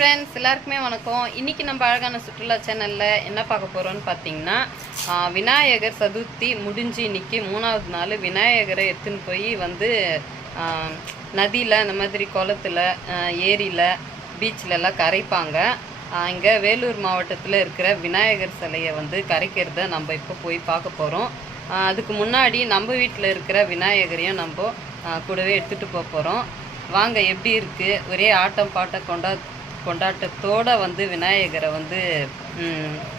Friends, எல்லாருக்குமே வணக்கம். இன்றைக்கி நம்ம அழகான சுற்றுலா சேனலில் என்ன பார்க்க போகிறோன்னு பார்த்தீங்கன்னா, விநாயகர் சதுர்த்தி முடிஞ்சு இன்றைக்கி 3வது நாள். விநாயகரை எடுத்துன்னு போய் நதியில், இந்த மாதிரி குளத்தில், ஏரியில், பீச்சிலெல்லாம் கரைப்பாங்க. இங்கே வேலூர் மாவட்டத்தில் இருக்கிற விநாயகர் சிலையை கரைக்கிறத நம்ம இப்போ போய் பார்க்க போகிறோம். அதுக்கு முன்னாடி நம்ம வீட்டில் இருக்கிற விநாயகரையும் நம்ம கூடவே எடுத்துகிட்டு போக போகிறோம். வாங்க, எப்படி இருக்குது, ஒரே ஆட்டம் பாட்ட கொண்டாட்டத்தோடு விநாயகரை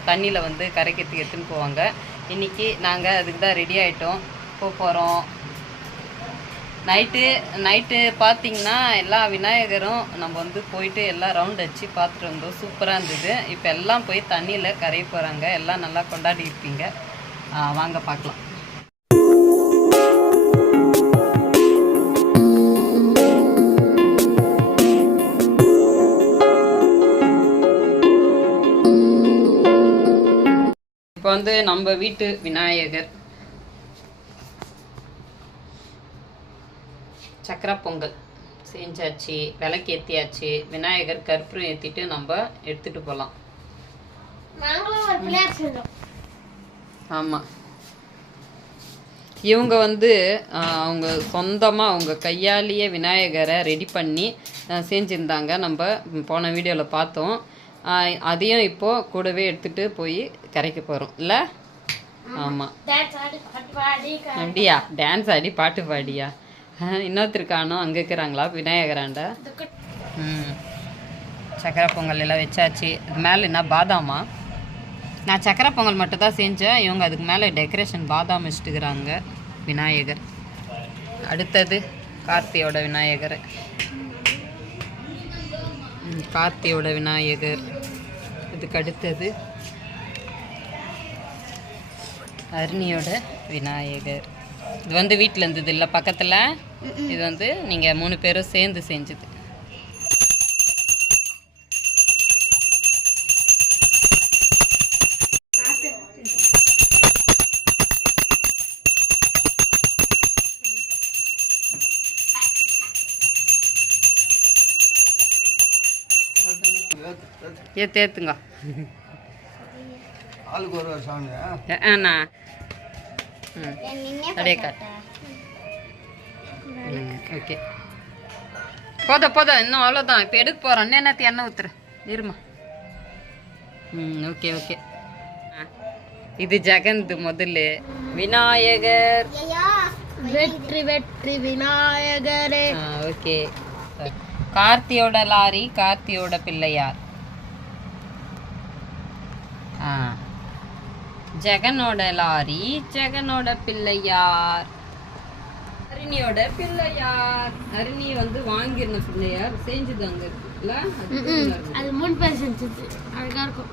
தண்ணியில் கரைக்கிறதுக்கு எடுத்துன்னு போவாங்க. இன்றைக்கி நாங்கள் அதுக்கு தான் ரெடி ஆகிட்டோம், போகிறோம். நைட்டு பார்த்திங்கன்னா எல்லா விநாயகரும் நம்ம போயிட்டு எல்லாம் ரவுண்ட் அடித்து பார்த்துட்டு வந்தோம். சூப்பராக இருந்தது. இப்போ எல்லாம் போய் தண்ணியில் கரைய போகிறாங்க. எல்லாம் நல்லா கொண்டாடி இருப்பீங்க. வாங்க பார்க்கலாம். இப்போ நம்ம வீட்டு விநாயகர் சக்கரை பொங்கல் செஞ்சாச்சு, விளக்கேற்றியாச்சு. விநாயகர் கற்பூரம் ஏற்றிட்டு நம்ம எடுத்துகிட்டு போகலாம். ஆமாம், இவங்க அவங்க சொந்தமாக அவங்க கையாலேயே விநாயகரை ரெடி பண்ணி செஞ்சுருந்தாங்க. நம்ம போன வீடியோவில் பார்த்தோம். அதையும் இப்போது கூடவே எடுத்துகிட்டு போய் கரைக்க போகிறோம் இல்லை? ஆமாம். அப்படியா? டான்ஸ் ஆடி பாட்டு பாடியா? இன்னொருத்தருக்கானோ அங்கே இருக்கிறாங்களா விநாயகராண்ட? சக்கரை பொங்கல் எல்லாம் வச்சாச்சு. அது மேலே என்ன பாதாமா? நான் சக்கரை பொங்கல் மட்டும் தான் செஞ்சேன். இவங்க அதுக்கு மேலே டெக்கரேஷன் பாதாம் வச்சுட்டுக்கிறாங்க. விநாயகர் அடுத்தது கார்த்தியோட விநாயகர். கார்த்தியோட விநாயகர். இதுக்கு அடுத்தது அருணியோட விநாயகர். இது வீட்டில் இருந்தது இல்லை, பக்கத்தில். இது நீங்கள் 3 பேரும் சேர்ந்து செஞ்சது. தேத்துங்க அண்ணா. ஓகே, போதும் இன்னும் அவ்வளோதான். இப்போ எடுக்க போகிறோம். என்னத்து எண்ணெய் ஊற்றுற இருமா. Okay okay. இது ஜெகந்த் முதல்ல விநாயகர். வெற்றி வெற்றி விநாயகரே. ஓகே. கார்த்தியோட லாரி, கார்த்தியோட பிள்ளையார். ஜெகனோட லாரி, ஜெகனோட பிள்ளையார். அருணியோட பிள்ளையார். அருணி வாங்கிருந்த பிள்ளையார் செஞ்சது அங்க இருக்குல்ல, அது 3 பேர் செஞ்சது. அழகா இருக்கும்.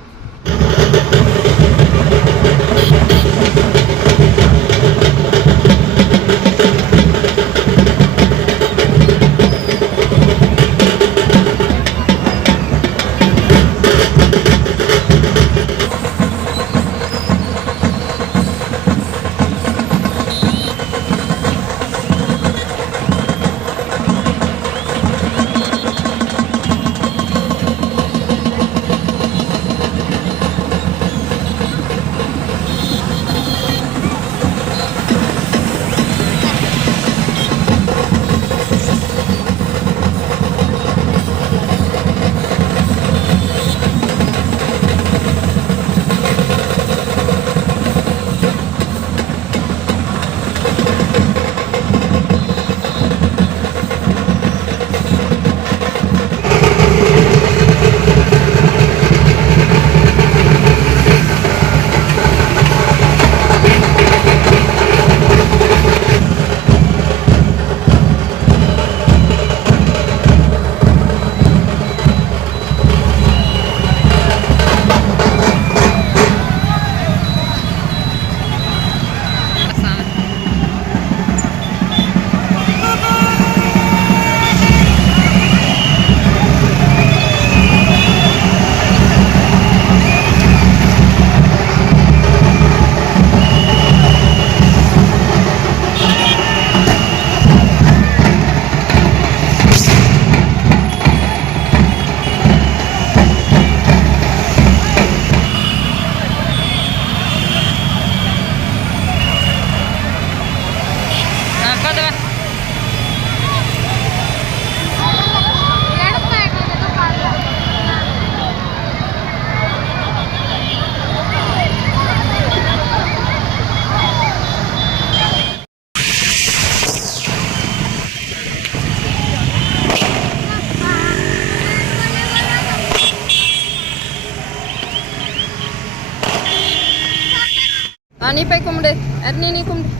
நீ போய் கும்பிடு. அருணி நீ கும்பிடு.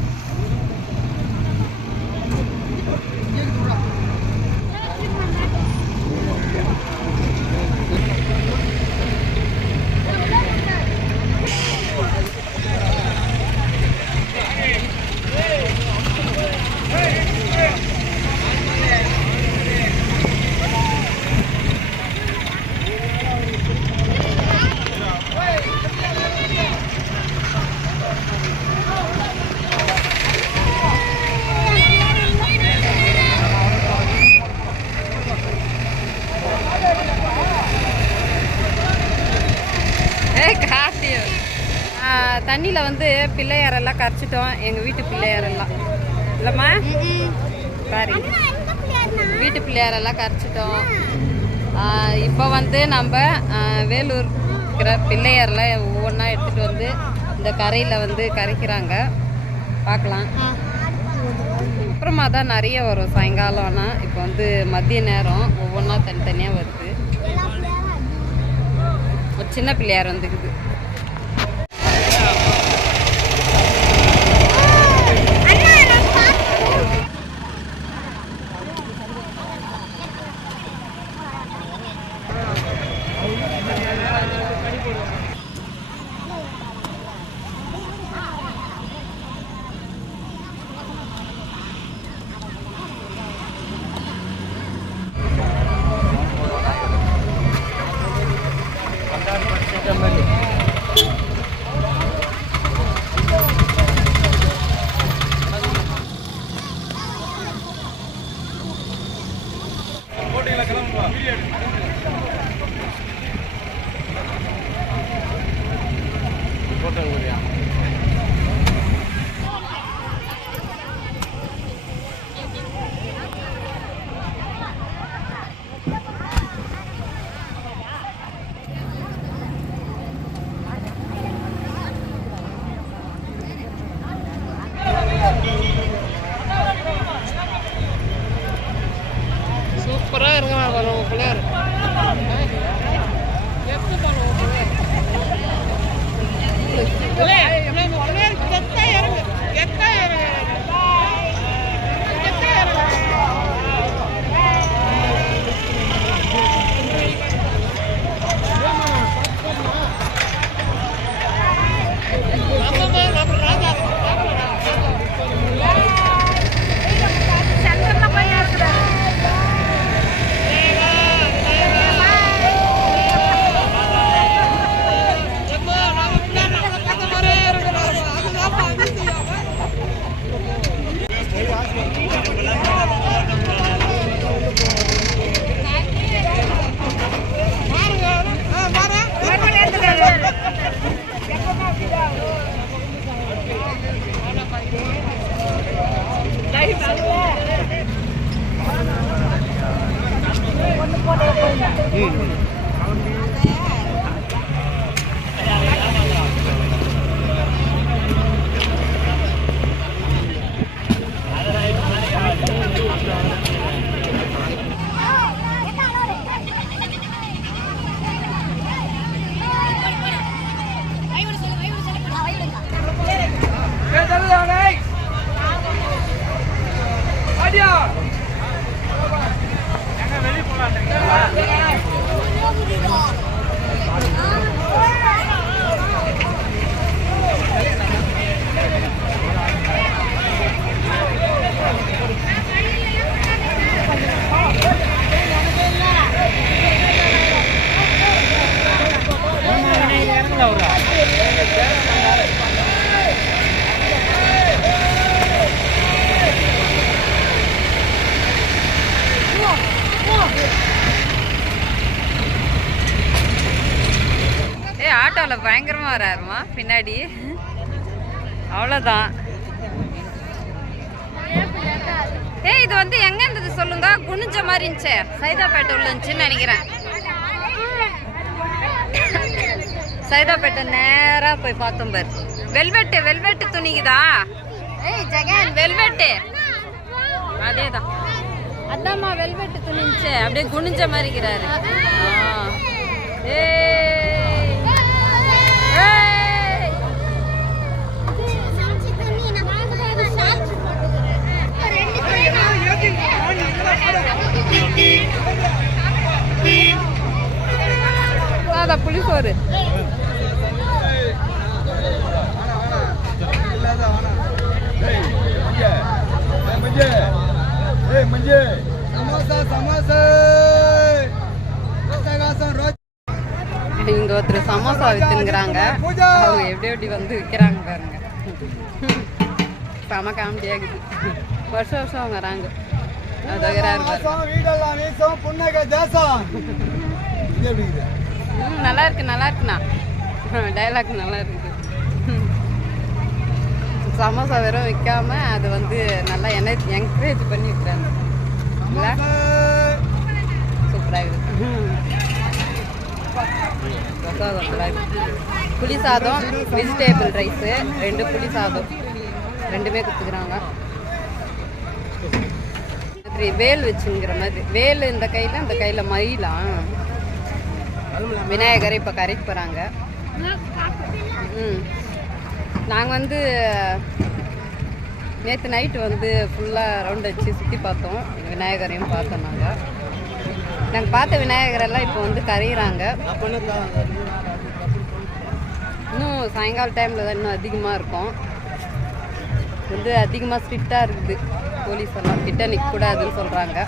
தண்ணியில் வந்து பிள்ளையாரெல்லாம் கரைச்சிட்டோம். எங்கள் வீட்டு பிள்ளையாரெல்லாம் இல்லைம்மா, சாரி, வீட்டு பிள்ளையாரெல்லாம் கரைச்சிட்டோம். இப்போ வந்து நம்ம வேலூர் இருக்கிற பிள்ளையாரெல்லாம் ஒவ்வொன்றா எடுத்துகிட்டு வந்து இந்த கரையில் வந்து கரைக்கிறாங்க. பார்க்கலாம். அப்புறமா தான் நிறைய வரும் சாயங்காலம். ஆனால் இப்போ வந்து மதிய நேரம் ஒவ்வொன்றா தனித்தனியாக வருது. ஒரு சின்ன பிள்ளையார் வந்துக்குது. சூப்பராக இருங்க பிள்ளையார். ஆட்டோவில் பயங்கரமாக வராருமா பின்னாடி. அவ்வளோதான். இது வந்து எங்க இருந்தது சொல்லுங்க? குனிஞ்ச மாதிரி இருந்துச்சு. சைதாப்பேட்டை உள்ள இருந்துச்சுன்னு நினைக்கிறேன். சைதாப்பேட்டை நேரா போய் பார்த்தோம் பாரு. வெல்வெட்டு துணிக்குதா? ஜெகன் வெல்வெட்டு அதேதான். அதாம்மா வெல்வெட்டு துணிச்சு அப்படியே குனிஞ்ச மாதிரி இருக்கிறாரு. சமோசா வித்துங்கிறாங்க. அவங்க எப்படி வந்து விற்கிறாங்க பாருங்க. செம காமெடியாகுது. வருஷம் வருஷம் அவங்க வராங்க. நல்லா இருக்கு, நல்லா இருக்குண்ணா. டைலாக் நல்லா இருக்குது. சமோசா வெறும் விற்காம அது வந்து நல்லா என்கரேஜ் பண்ணி விற்கிறாங்க. இல்லை சூப்பராக இருக்குது. பிரசாதம் நல்லா இருக்குது. புளி சாதம், வெஜிடேபிள் ரைஸு, 2 புளி சாதம், 2மே கொடுத்துக்கிறாங்க. வேல் வச்சுங்கிற மாதிரி வேல் இந்த கையில் மயிலாம். விநாயகரை இப்போ கரைக்கு போகிறாங்க. நாங்கள் வந்து நேற்று நைட்டு வந்து ஃபுல்லாக ரவுண்ட் அடிச்சு சுற்றி பார்த்தோம். விநாயகரையும் பார்த்தோம். நாங்கள் பார்த்த விநாயகரெல்லாம் இப்போ வந்து கரையிறாங்க. இன்னும் சாயங்கால டைமில் தான் இன்னும் அதிகமாக இருக்கும். வந்து அதிகமாக ஸ்ட்ரிக்டாக இருக்குது. போலீஸ் எல்லாம் கிட்ட நிற்கக்கூடாதுன்னு சொல்கிறாங்க.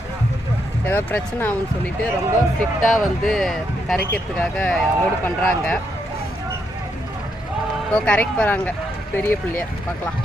ஏதோ பிரச்சனை ஆகும்னு சொல்லிட்டு ரொம்ப ஸ்ட்ரிக்டாக வந்து கரைக்கிறதுக்காக அலோடு பண்ணுறாங்க. இப்போ கரைக்கு போகிறாங்க. பெரிய பிள்ளைய பார்க்கலாம்.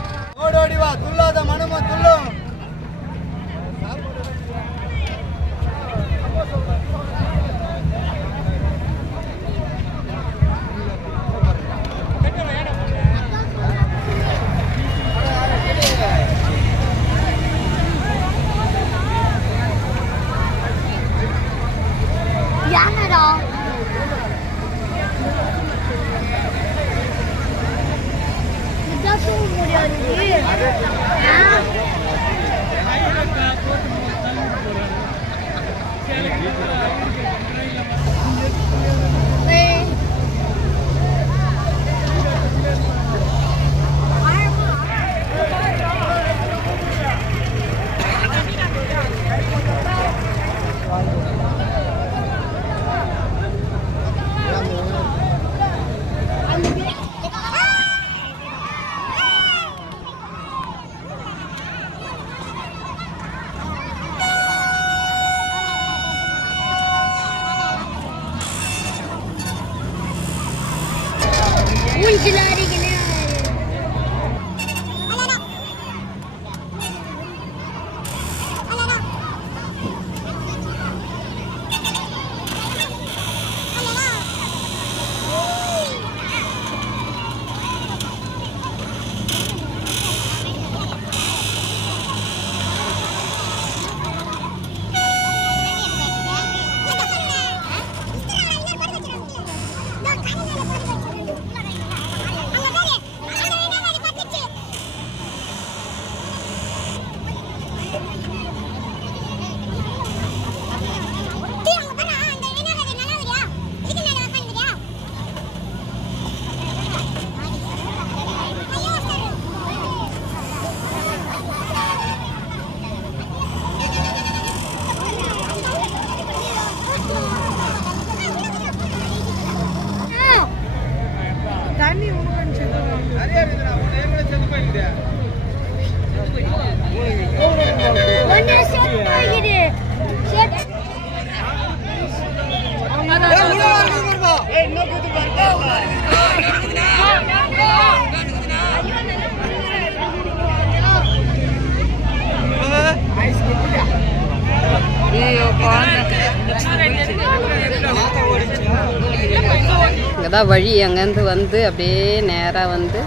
இங்கே தான் வழி. அங்கேருந்து வந்து அப்படியே நேராக வந்து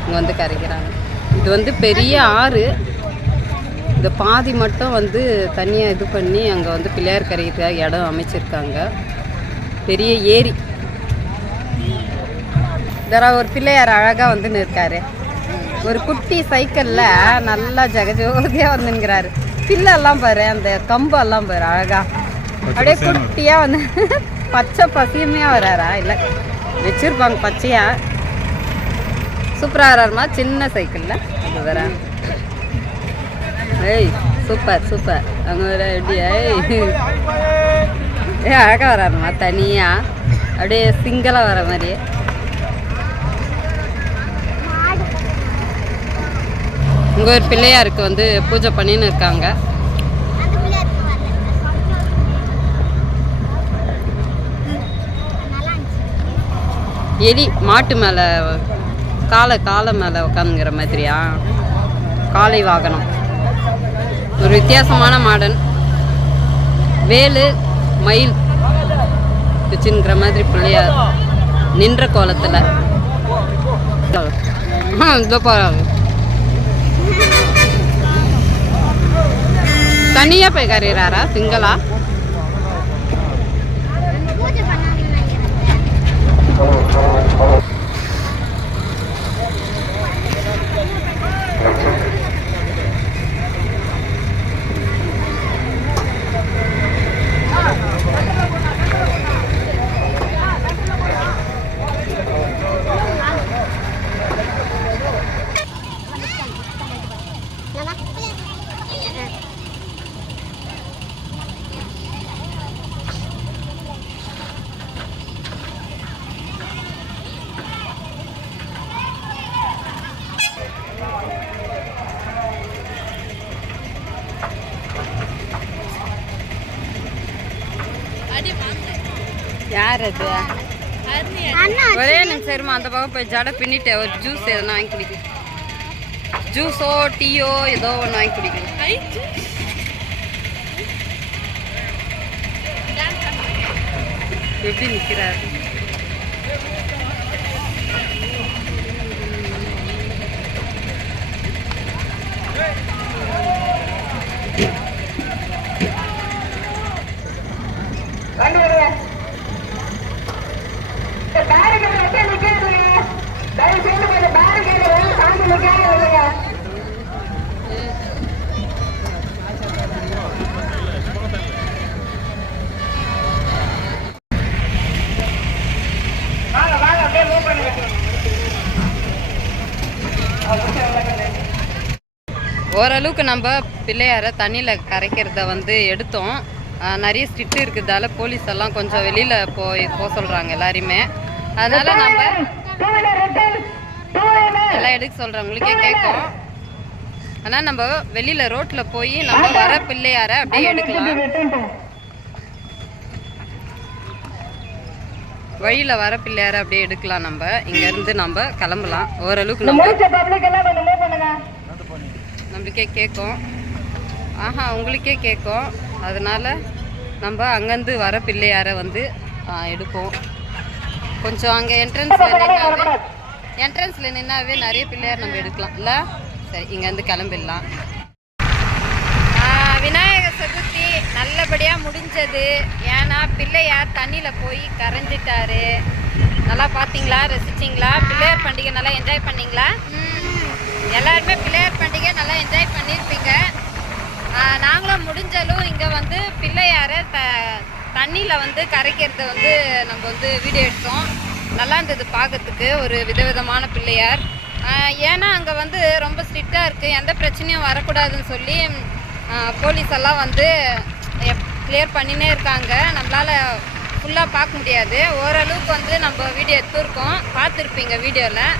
இங்கே வந்து கரைக்கிறாங்க. இது வந்து பெரிய ஆறு. இந்த பாதி மட்டும் வந்து தனியாக இது பண்ணி அங்கே வந்து பிள்ளையார் கரைக்கிறதுக்காக இடம் அமைச்சிருக்காங்க. பெரிய ஏரி. இதர ஒரு பிள்ளையார் அழகாக வந்து நிற்காரு. ஒரு குட்டி சைக்கிளில் நல்லா ஜெகஜோதியாக வந்துங்கிறாரு. பில்லெல்லாம் பாரு, அந்த கம்பெல்லாம் பாரு அழகா அப்படியே குட்டியாக வந்து பச்சை பசியமையாக வராரா? இல்லை வச்சுருப்பாங்க பச்சையாக. சூப்பராக வராருமா சின்ன சைக்கிளில். அது வர ஏய் சூப்பர் சூப்பர். அங்கே வர எப்படி அழகாக வராருமா தனியாக அப்படியே சிங்கிளாக வர மாதிரியே. இங்கே ஒரு பிள்ளையாருக்கு வந்து பூஜை பண்ணின்னு இருக்காங்க. எலி மாட்டு மேலே காலை மேலே உட்காந்துங்கிற மாதிரியா? காளை வாகனம், ஒரு வித்தியாசமான மாடன். வேலு மயில் வச்சுங்கிற மாதிரி பிள்ளையார் நின்ற கோலத்தில். இதோ தனியாக போய் கரையிறாரா சிங்களா? யார் அது? ஒரே நிமிஷம் சரிமா, அந்த பக்கம் போய் ஜடை பின்னிட்டு ஒரு ஜூஸ் எதனா வாங்கி குடிக்கணும். ஜூஸோ டீயோ ஏதோ ஒன்று வாங்கி குடிக்கணும். எப்படி நிற்கிறாரு? ஓரளவுக்கு நம்ம பிள்ளையார தண்ணியில் கரைக்கிறத வந்து எடுத்தோம். நிறைய ஸ்ட்ரிக்ட் இருக்கிறதால போலீஸ் எல்லாம் கொஞ்சம் வெளியில் போக சொல்கிறாங்க எல்லாரையுமே. அதனால நம்ம எல்லாம் எடுக்க சொல்கிறவங்களுக்கே கேட்கும். ஆனால் நம்ம வெளியில் ரோட்டில் போய் நம்ம வர பிள்ளையார அப்படியே எடுக்கலாம். வழியில் வர பிள்ளையார அப்படியே எடுக்கலாம். நம்ம இங்கேருந்து நம்ம கிளம்பலாம். ஓரளவுக்கு நம்மளுக்கே கேட்கும். உங்களுக்கே கேட்கும். அதனால நம்ம அங்கேருந்து வர பிள்ளையார வந்து எடுப்போம். கொஞ்சம் அங்கே என்ட்ரன்ஸில் நின்னாவே நிறைய பிள்ளையார் நம்ம எடுக்கலாம் இல்லை? சரி, இங்கேருந்து கிளம்பிடலாம். விநாயகர் சதுர்த்தி நல்லபடியாக முடிஞ்சது. ஏன்னா பிள்ளையார் தண்ணியில் போய் கரைஞ்சிட்டாரு. நல்லா பார்த்தீங்களா? ரசிச்சிங்களா? பிள்ளையார் பண்டிகை நல்லா என்ஜாய் பண்ணிங்களா? எல்லாருமே பிள்ளையார் பண்டிகை நல்லா என்ஜாய் பண்ணியிருப்பீங்க. நாங்களும் முடிஞ்சாலும் இங்கே வந்து பிள்ளையாரை தண்ணியில் வந்து கரைக்கிறத வந்து நம்ம வந்து வீடியோ எடுத்தோம். நல்லா இருந்தது பார்க்கறதுக்கு. ஒரு விதவிதமான பிள்ளையார். ஏன்னா அங்கே வந்து ரொம்ப ஸ்ட்ரிக்டாக இருக்குது, எந்த பிரச்சனையும் வரக்கூடாதுன்னு சொல்லி போலீஸ் எல்லாம் வந்து கிளியர் பண்ணினே இருக்காங்க. நம்மளால் ஃபுல்லாக பார்க்க முடியாது. ஓரளவுக்கு வந்து நம்ம வீடியோ எடுத்துருக்கோம், பார்த்துருப்பீங்க வீடியோவில்.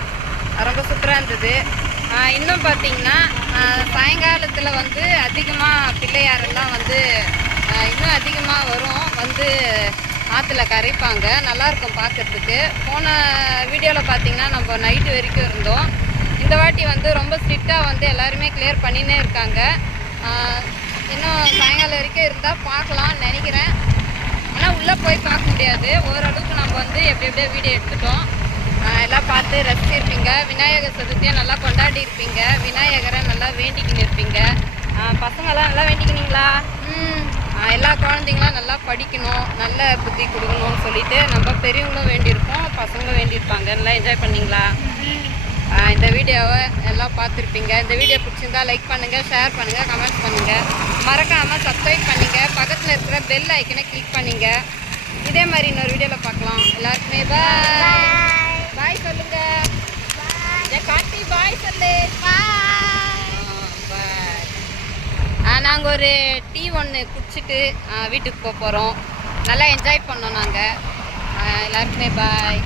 ரொம்ப சூப்பராக இருந்தது. இன்னும் பார்த்தீங்கன்னா சாயங்காலத்தில் வந்து அதிகமாக பிள்ளையாரெல்லாம் வந்து இன்னும் அதிகமாக வரும், வந்து ஆற்றுல கரைப்பாங்க. நல்லாயிருக்கும் பார்க்குறதுக்கு. போன வீடியோவில் பார்த்தீங்கன்னா நம்ம நைட்டு வரைக்கும் இருந்தோம். இந்த வாட்டி வந்து ரொம்ப ஸ்ட்ரிக்டாக வந்து எல்லாருமே கிளியர் பண்ணினே இருக்காங்க. இன்னும் சாயங்காலம் வரைக்கும் இருந்தால் பார்க்கலாம்னு நினைக்கிறேன். ஆனால் உள்ளே போய் பார்க்க முடியாது. ஓரளவுக்கு நம்ம வந்து எப்படியே வீடியோ எடுத்துட்டோம். எல்லாம் பார்த்து ரசிச்சிருப்பீங்க. விநாயகர் சதுர்த்தியை நல்லா கொண்டாடி இருப்பீங்க. விநாயகரை நல்லா வேண்டிக்கின்னு இருப்பீங்க. பசங்கள்லாம் நல்லா வேண்டிக்கினீங்களா? எல்லா குழந்தைங்களாம் நல்லா படிக்கணும், நல்ல புத்தி கொடுக்கணும்னு சொல்லிட்டு நம்ம பெரியவங்களும் வேண்டியிருப்போம், பசங்களும் வேண்டியிருப்பாங்க. நல்லா என்ஜாய் பண்ணிங்களா? இந்த வீடியோவை எல்லாம் பார்த்துருப்பீங்க. இந்த வீடியோ பிடிச்சிருந்தா லைக் பண்ணுங்கள், ஷேர் பண்ணுங்கள், கமெண்ட் பண்ணுங்கள். மறக்காமல் சப்ஸ்கிரைப் பண்ணுங்கள். பக்கத்தில் இருக்கிற பெல் ஐக்கனை கிளிக் பண்ணிங்க. இதே மாதிரி இன்னொரு வீடியோவில் பார்க்கலாம். எல்லாருக்குமே பாய் சொல்லுங்க. காட்டி பாய் சொல்லு. நாங்கள் ஒரு டீ ஒன்று குடிச்சிட்டு வீட்டுக்கு போக போகிறோம். நல்லா என்ஜாய் பண்ணோம் நாங்கள். எல்லாருக்குமே பாய்.